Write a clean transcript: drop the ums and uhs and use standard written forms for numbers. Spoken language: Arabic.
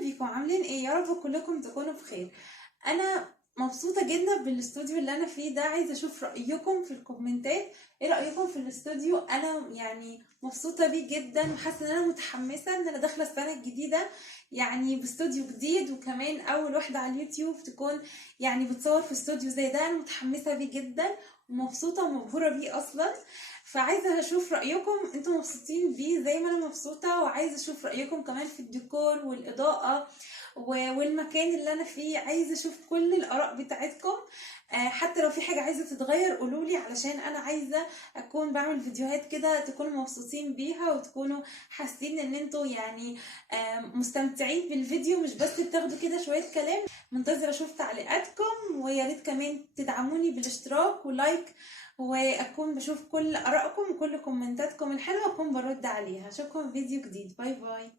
بيكم، عاملين ايه؟ يا رب كلكم تكونوا بخير. انا مبسوطة جدا بالاستوديو اللي انا فيه ده، عايزة اشوف رأيكم في الكومنتات. ايه رأيكم في الاستوديو؟ انا يعني مبسوطة بيه جدا، وحاسة ان انا متحمسة ان انا داخلة السنة الجديدة يعني باستوديو جديد، وكمان اول واحدة على اليوتيوب تكون يعني بتصور في استوديو زي ده. انا متحمسة بيه جدا ومبسوطة ومبهورة بيه اصلا، فعايزة اشوف رأيكم، انتم مبسوطين بيه زي ما انا مبسوطة؟ وعايزة اشوف رأيكم كمان في الديكور والإضاءة والمكان اللي انا فيه. عايزة اشوف كل الآراء بتاعتكم. حتى لو في حاجة عايزة تتغير قولولي، علشان انا عايزة اكون بعمل فيديوهات كده تكونوا مبسوطين بيها، وتكونوا حاسين ان انتوا يعني مستمتعين بالفيديو، مش بس بتاخدوا كده شوية كلام. منتظرة اشوف تعليقاتكم، ويا ريت كمان تدعموني بالاشتراك ولايك، واكون بشوف كل ارائكم وكل كومنتاتكم الحلوه اكون برد عليها. اشوفكم في فيديو جديد. باي باي.